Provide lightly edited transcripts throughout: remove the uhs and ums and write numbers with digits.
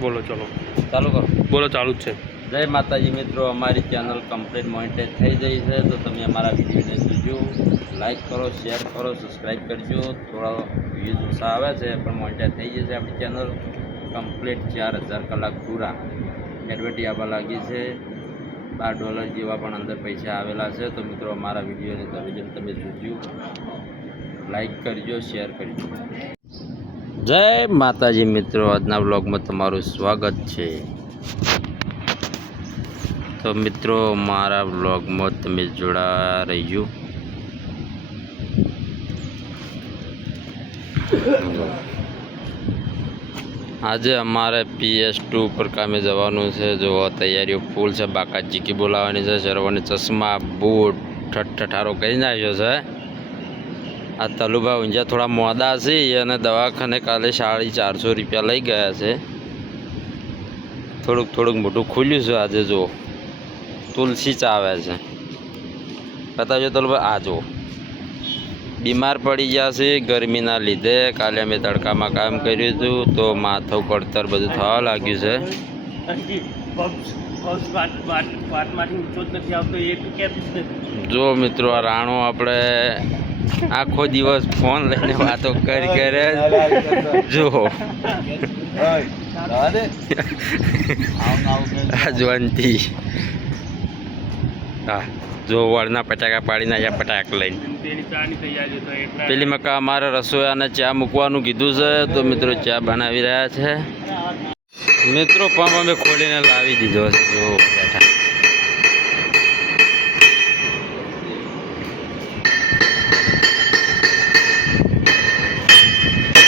બોલો ચલો ચાલુ કરો. બોલો ચાલુ જ છે. જય માતાજી મિત્રો, અમારી ચેનલ કમ્પ્લીટ મોનિટાઈઝ થઈ ગઈ છે, તો તમે અમારા વિડીયોને જોજો, લાઈક કરો, શેર કરો, સબસ્ક્રાઈબ કરજો. થોડા વ્યૂઝ ઓછા આવે છે પણ મોનિટાઈઝ થઈ જશે આપણી ચેનલ કમ્પ્લીટ. 4000 કલાક પૂરા એડવર્ટી આવવા લાગી છે. $12 જેવા પણ અંદર પૈસા આવેલા છે. તો મિત્રો અમારા વિડીયોને તમે જોજો, લાઈક કરજો, શેર કરજો. જય માતાજી મિત્રો, આજના બ્લોગમાં તમારું સ્વાગત છે. તો મિત્રો મારા બ્લોગમાં તમે જોડા રહીજો. આજે અમારે PS2 ઉપર કામે જવાનું છે. જો તૈયારીઓ ફૂલ છે. બાકાત જીકી બોલાવવાની છે. શરવાની ચશ્મા બૂટ ઠઠારો કરી નાખ્યો છે. આ તલુભા ઊંઝા થોડા મોડા છે અને દવાખાને કાલે 450 રૂપિયા લઈ ગયા છે. થોડુંક મોટું ખુલ્યું છે આજે. જો તુલસી ચાવે છે. બતાવજો તલુભા. આ જો બીમાર પડી ગયા છે ગરમીના લીધે. કાલે અમે તડકામાં કામ કર્યું હતું તો માથું પડતર બધું થવા લાગ્યું છે. જો મિત્રો આ રાણો આપણે આખો દિવસ ફોન લઈને વાતો કરે. જો જવંતી હા જો વળના પટાકા પાડી નાખ્યા પટાક લઈને. પેલી મકા અમારે રસોયાને ચા મૂકવાનું કીધું છે તો મિત્રો ચા બનાવી રહ્યા છે. મિત્રો પંપ અમે ખોલીને લાવી દીધો છે. જો બેઠા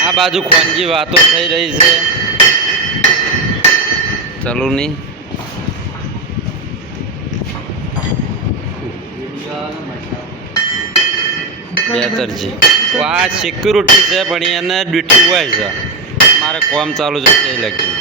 આ બાજુ ખોનજી વાતો થઈ રહી છે. ચાલુ નહીં બેતરજી આ સિક્યુરિટી છે પણ એને ડ્યુટી હોય છે. મારે કોમ ચાલુ છે એ લગી.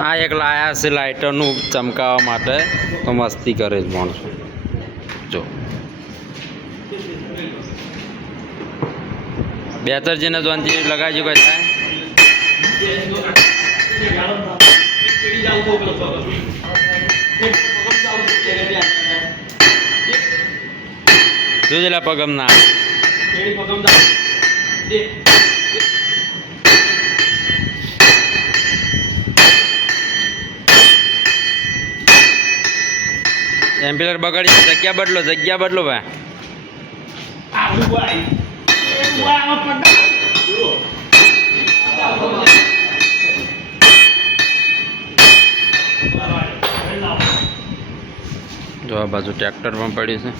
આ એક લાયા છે લાઇટરનું ચમકાવવા માટે તો મસ્તી કરે છે માણસો. જો બેતરજીને જોનથી લગાવજો કઈ થાય. જોજેલા પગમ ના એમ્બ્યુલન્સ બગાડી. જગ્યા બદલો ભાઈ. જો આ બાજુ ટ્રેક્ટર પણ પડ્યું છે.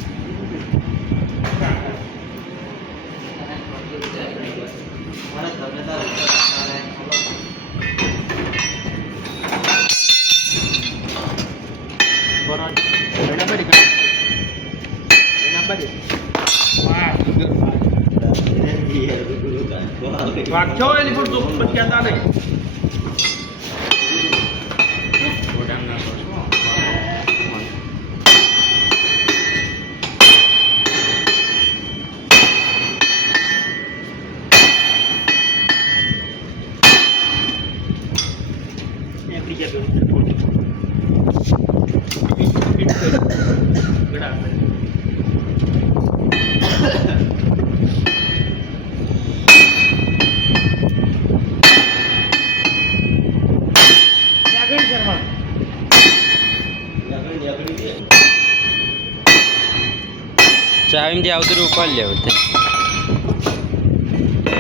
ચાવીમાંથી આવતું ઉપાડ લેવું.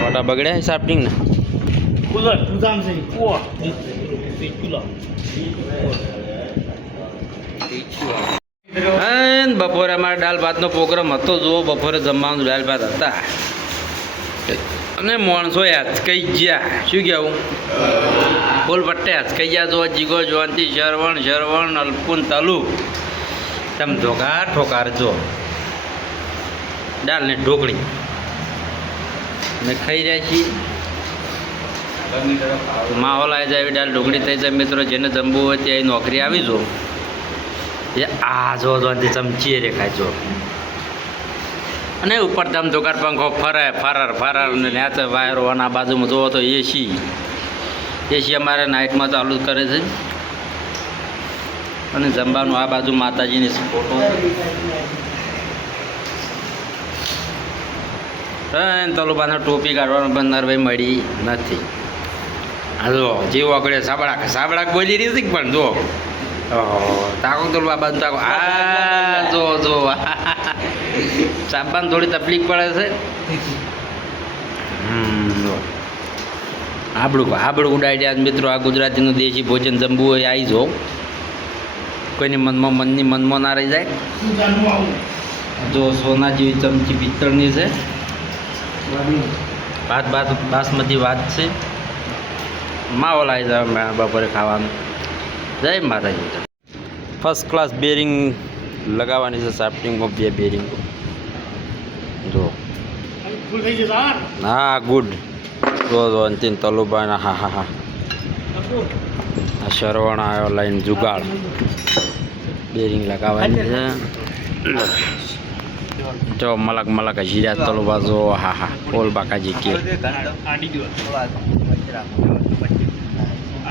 મોટા બગડ્યા શાર્પનિંગ ને બપોરે અમારે દાળ ભાતનો પ્રોગ્રામ હતો. જુઓ બપોરે જમવાનું દાળ ભાત હતા અને માણસો કઈ ગયા. શું કહેવું ફૂલ પટ્ટે કઈ ગયા. જો જીગો જોવાનથી શરવણ અલ્પુન તલુ તમે ધોકાર ઠોકાર. જો દાળ ને ઢોકળી અમે ખાઈ રહ્યા છીએ. માહોલ આવી જાય એવી દાળ ઢોકળી થઈ જાય મિત્રો. જેને જમવું હોય ત્યાં નોકરી આવી જો એ આ જો ચમચી રેખાય જો. અને ઉપર ધમ ધોકાર પંખો ફરે ફરર ને ત્યાં તો વાયરો અને આ બાજુમાં જોવો તો એસી અમારે નાઇટમાં ચાલુ જ કરે છે. અને જમવાનું આ બાજુ માતાજીની ફોટો તલુબાના ટોપી કાઢવાનું બંદર ભાઈ મળી નથી. હા જો જેવું આગળ સાબડાક બોલી રહી છે પણ જો તાકો તલું આ બાજુ તાકો આ જો સાબાને થોડી તકલીફ પડે છે. હાબડું ઉડાડી દે મિત્રો. આ ગુજરાતીનું દેશી ભોજન જમવું હોય આવી જો. કોઈની મનમાં ના રહી જાય. જો સોના જેવી ચમચી પિત્તળની છે. બાસમતી વાત છે. માહોલ આવી જાય બપોરે ખાવાનું. જય માતાજી. ફર્સ્ટ ક્લાસ બેરિંગ લગાવવાની છે. સાફ્ટિંગમાં 2 બેરિંગ જો. હા ગુડ. જો અંતિમ તલુબાના હા આ શરવણ આવ્યો લાઈન જુગાડ બેરિંગ લગાવવાની છે. જો મલક જીરા તલુબા જો હા ઓલ બાકાજી કે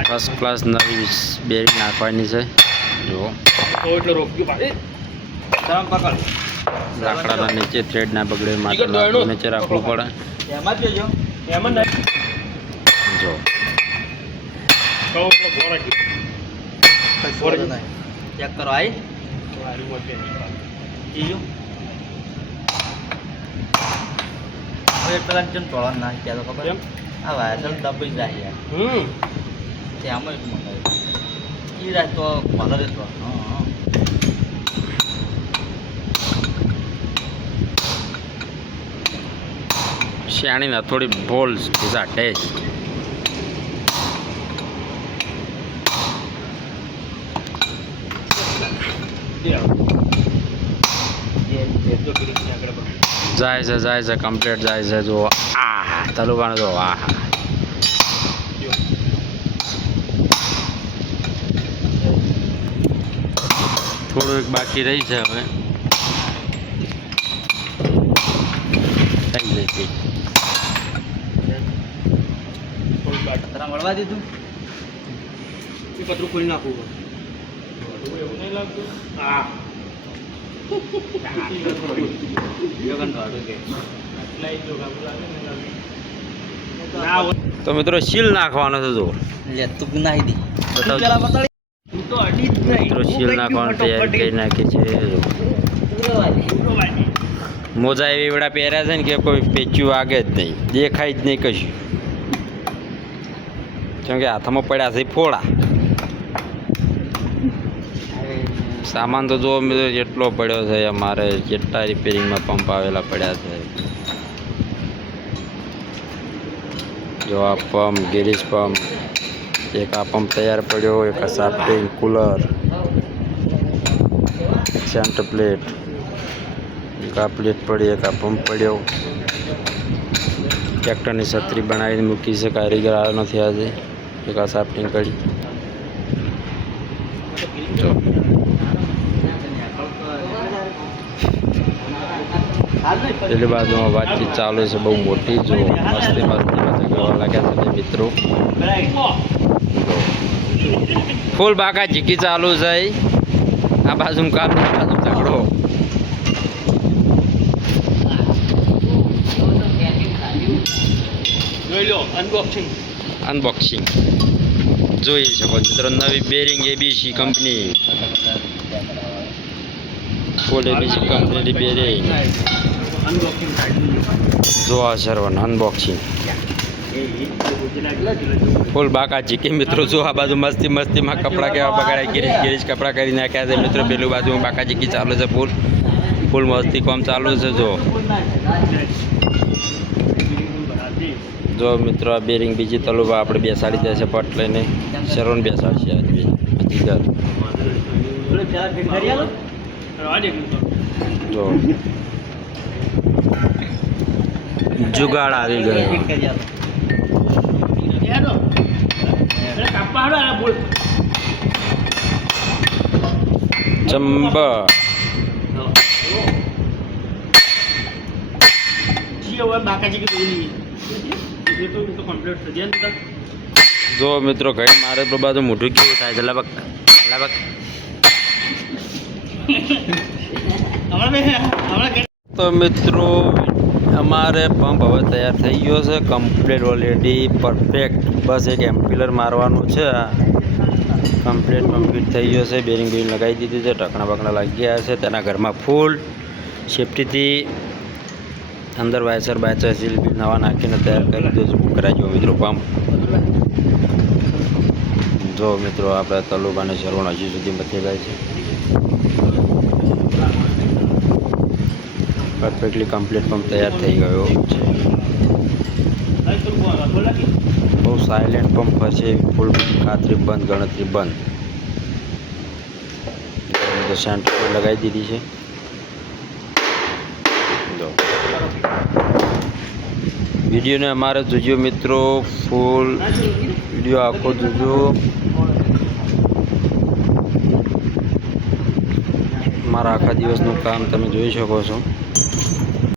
ફર્સ્ટ ક્લાસ નવી બેરિંગ નાખવાની છે. જો લાકડાના નીચે થ્રેડ ના બગડે માટે નીચે રાખવું પડે. જો ચેક કરો આઈ પેલા ચમ તોળવા ના ક્યાં તો ખબર આ વાયર દબાઈ જાય આમાં જ મંગાવ્યું એ રાત તો ભલે રહેતો. શિયાળીના થોડી ભોલ પીઝા ટેસ્ટ જાય છે કમ્પ્લીટ જાય છે. જો આ તલુબાનું જો આ થોડું એક બાકી રહી છે. હવે થઈ જશે. મળવા દીધું એ પતરું ખોલી નાખવું એવું નહીં લાગતું. હા તો મિત્રો સીલ નાખવાનો છે. જો મિત્રો સીલ નાખવાની તૈયારી કરી નાખી છે. મોજા એવી વેળા પહેર્યા છે ને કે કોઈ પેચ્યું વાગે જ નહીં, દેખાય જ નહીં કશું. કેમ કે હાથમાં પડ્યા છે ફોડા. સામાન તો જો મિત્રો જેટલો પડ્યો છે અમારે, જેટલા રિપેરિંગમાં પંપ આવેલા પડ્યા છે. જો આ પંપ ગેરેજ પંપ, એક આ પંપ તૈયાર પડ્યો, એક આ સાફ્ટિંગ કુલર, સેન્ટ પ્લેટ, એક આ પ્લેટ પડી, એક આ પંપ પડ્યો. ટ્રેક્ટરની છત્રી બનાવીને મૂકી છે, કારીગર આવ્યો નથી આજે. એક આ સાફ્ટિંગ કરી. જો પેલી બાજુમાં વાતચીત ચાલુ છે બહુ મોટી. જો મસ્તી ગવા લાગ્યા છે મિત્રો. ફૂલ બાકા ઝીકી ચાલુ છે. આ બાજુ કામ, આ બાજુ ઝઘડો. અનબોક્સિંગ જોઈ શકો મિત્રો. નવી બેરિંગ એબીસી કંપની, ફૂલ એબીસી કંપનીની બેરિંગ. જો આ સર્વન અનબોક્સિંગ ફૂલ બાકા ચીકી મિત્રો. જો આ બાજુ મસ્તીમાં કપડાં કેવા બગાડાય, ગેરેજ કપડાં કરી નાખ્યા છે મિત્રો. પેલું બાજુ બાકા ચીકી ચાલુ છે, ફૂલ મસ્તી કામ ચાલુ છે. જો મિત્રો આ બેરિંગ બીજી તલુબા આપણે બેસાડી જાય છે પટ લઈને. સર્વન બેસાડશે જો જુગાડ આવી ગયો. પાડો આ બોલ ચંબા જી હવે બાકાજી કે દોઈ એ તો કમ્પ્લીટ થઈ ગયા ને જો મિત્રો કઈ મારે તો બાજુ મોઢું કેવું થાય છે લબક લબક તો મિત્રો અમારે પંપ હવે તૈયાર થઈ ગયો છે કમ્પ્લીટ ઓલરેડી પરફેક્ટ બસ એક એમ્પિલર મારવાનું છે કમ્પ્લીટ થઈ ગયો છે બેરિંગ લગાવી દીધી છે ઢકણા બકણા લાગી ગયા છે તેના ઘરમાં ફૂલ સેફટીથી અંદર વાયસર સીલ બી નવા નાખીને તૈયાર કરી દીધું છે કરાવી મિત્રો પંપ જો મિત્રો આપણે તલુબાને શરવણ હજી સુધી મથી જાય છે પરફેક્ટલી કમ્પ્લીટ પંપ તૈયાર થઈ ગયો છે બહુ સાયલેન્ટ પંપ હશે ફૂલ ખાતરી બંધ ગણતરી બંધ સેન્ટર લગાવી દીધી છે જો વિડીયોને અમારે જોજો મિત્રો ફૂલ વિડીયો આખો જોજો મારા આખા દિવસનું કામ તમે જોઈ શકો છો